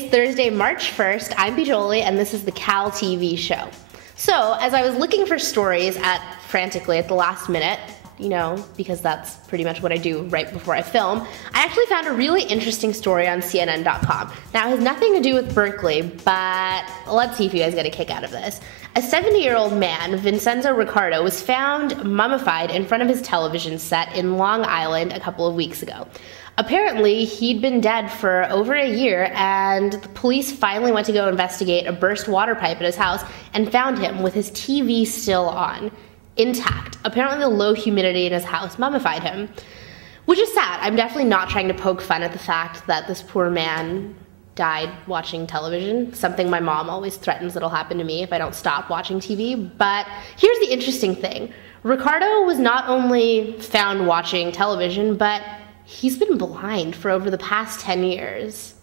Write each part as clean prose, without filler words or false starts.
It's Thursday, March 1st. I'm Bijoli, and this is the CalTV show. So, as I was looking for stories frantically at the last minute, because that's pretty much what I do right before I film, I actually found a really interesting story on CNN.com. Now, it has nothing to do with Berkeley, but let's see if you guys get a kick out of this. A 70-year-old man, Vincenzo Ricardo, was found mummified in front of his television set in Long Island a couple of weeks ago. Apparently, he'd been dead for over a year, and the police finally went to go investigate a burst water pipe at his house and found him with his TV still on, intact. Apparently, the low humidity in his house mummified him, which is sad. I'm definitely not trying to poke fun at the fact that this poor man died watching television, something my mom always threatens that'll happen to me if I don't stop watching TV. But here's the interesting thing. Ricardo was not only found watching television, but he's been blind for over the past 10 years.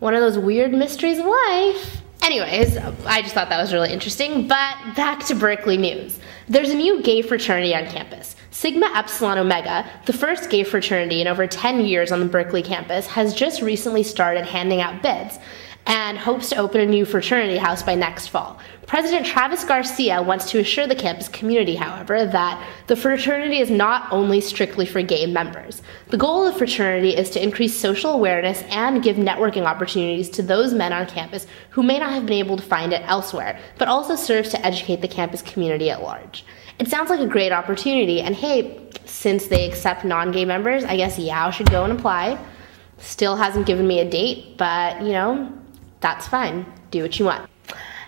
One of those weird mysteries of life. Anyways, I just thought that was really interesting, but back to Berkeley news. There's a new gay fraternity on campus. Sigma Epsilon Omega, the first gay fraternity in over 10 years on the Berkeley campus, has just recently started handing out bids and hopes to open a new fraternity house by next fall. President Travis Garcia wants to assure the campus community, however, that the fraternity is not only strictly for gay members. The goal of the fraternity is to increase social awareness and give networking opportunities to those men on campus who may not have been able to find it elsewhere, but also serves to educate the campus community at large. It sounds like a great opportunity, and hey, since they accept non-gay members, I guess Yao should go and apply. Still hasn't given me a date, but, that's fine. Do what you want.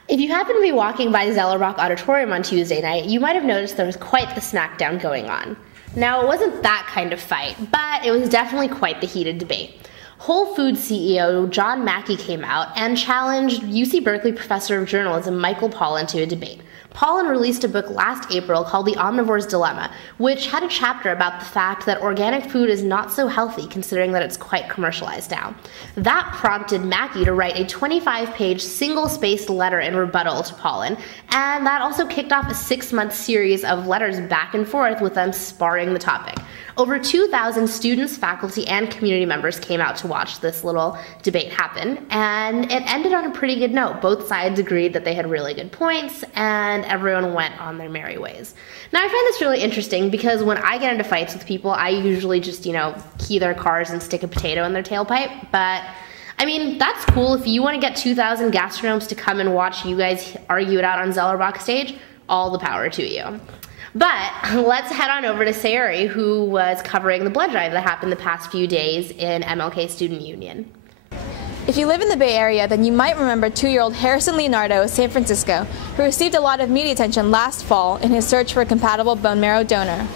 If you happen to be walking by Zellerbach Auditorium on Tuesday night, you might have noticed there was quite the smackdown going on. Now, it wasn't that kind of fight, but it was definitely quite the heated debate. Whole Foods CEO John Mackey came out and challenged UC Berkeley professor of journalism Michael Pollan to a debate. Pollan released a book last April called The Omnivore's Dilemma, which had a chapter about the fact that organic food is not so healthy considering that it's quite commercialized now. That prompted Mackey to write a 25-page single-spaced letter in rebuttal to Pollan, and that also kicked off a 6-month series of letters back and forth with them sparring the topic. Over 2,000 students, faculty, and community members came out to watch this little debate happen, and it ended on a pretty good note. Both sides agreed that they had really good points, and everyone went on their merry ways. Now, I find this really interesting because when I get into fights with people, I usually just, key their cars and stick a potato in their tailpipe, but I mean, that's cool. If you want to get 2,000 gastronomes to come and watch you guys argue it out on Zellerbach stage, all the power to you. But let's head on over to Sayuri, who was covering the blood drive that happened the past few days in MLK Student Union. If you live in the Bay Area, then you might remember 2-year-old Harrison Leonardo of San Francisco, who received a lot of media attention last fall in his search for a compatible bone marrow donor.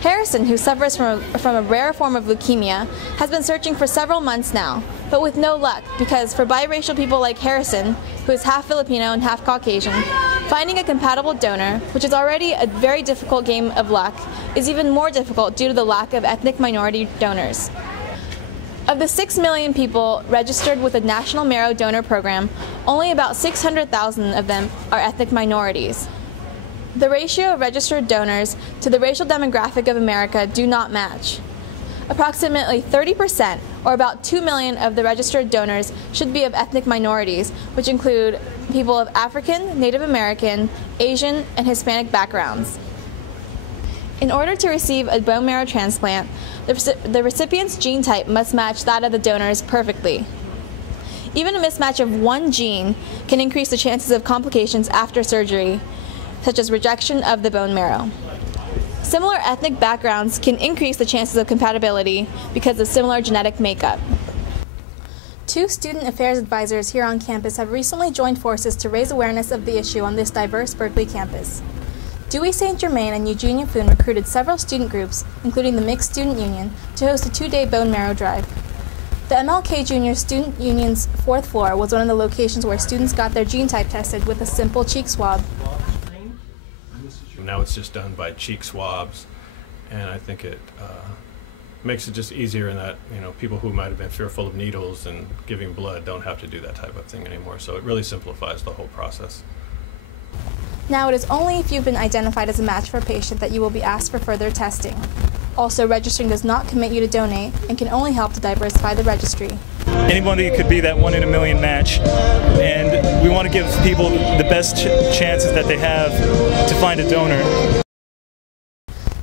Harrison, who suffers from a rare form of leukemia, has been searching for several months now, but with no luck, because for biracial people like Harrison, who is half Filipino and half Caucasian, finding a compatible donor, which is already a very difficult game of luck, is even more difficult due to the lack of ethnic minority donors. Of the 6 million people registered with the National Marrow Donor Program, only about 600,000 of them are ethnic minorities. The ratio of registered donors to the racial demographic of America do not match. Approximately 30%, or about 2 million of the registered donors, should be of ethnic minorities, which include people of African, Native American, Asian, and Hispanic backgrounds. In order to receive a bone marrow transplant, the recipient's gene type must match that of the donors perfectly. Even a mismatch of one gene can increase the chances of complications after surgery, such as rejection of the bone marrow. Similar ethnic backgrounds can increase the chances of compatibility because of similar genetic makeup. 2 student affairs advisors here on campus have recently joined forces to raise awareness of the issue on this diverse Berkeley campus. Dewey St. Germain and Eugenia Foon recruited several student groups, including the Mixed Student Union, to host a 2-day bone marrow drive. The MLK Junior Student Union's 4th floor was one of the locations where students got their gene type tested with a simple cheek swab. Now it's just done by cheek swabs, and I think it makes it just easier in that people who might have been fearful of needles and giving blood don't have to do that type of thing anymore. So it really simplifies the whole process. Now, it is only if you've been identified as a match for a patient that you will be asked for further testing. Also, registering does not commit you to donate and can only help to diversify the registry. Anybody could be that 1 in a million match, and we want to give people the best chances that they have to find a donor.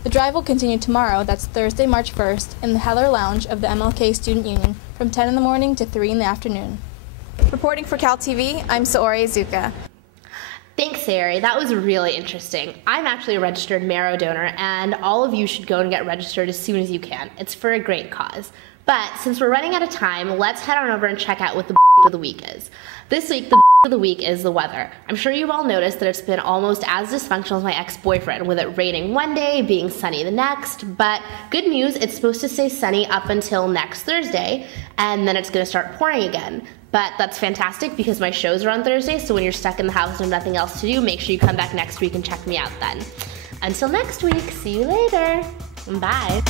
The drive will continue tomorrow, that's Thursday, March 1st, in the Heller Lounge of the MLK Student Union from 10 in the morning to 3 in the afternoon. Reporting for CalTV, I'm Saori Izuka. Thanks, Saori. That was really interesting. I'm actually a registered marrow donor, and all of you should go and get registered as soon as you can. It's for a great cause. But since we're running out of time, let's head on over and check out what the of the week is. This week, the of the week is the weather. I'm sure you've all noticed that it's been almost as dysfunctional as my ex-boyfriend, with it raining one day, being sunny the next, but good news, it's supposed to stay sunny up until next Thursday, and then it's going to start pouring again. But that's fantastic because my shows are on Thursday, so when you're stuck in the house and have nothing else to do, make sure you come back next week and check me out then. Until next week, see you later. Bye.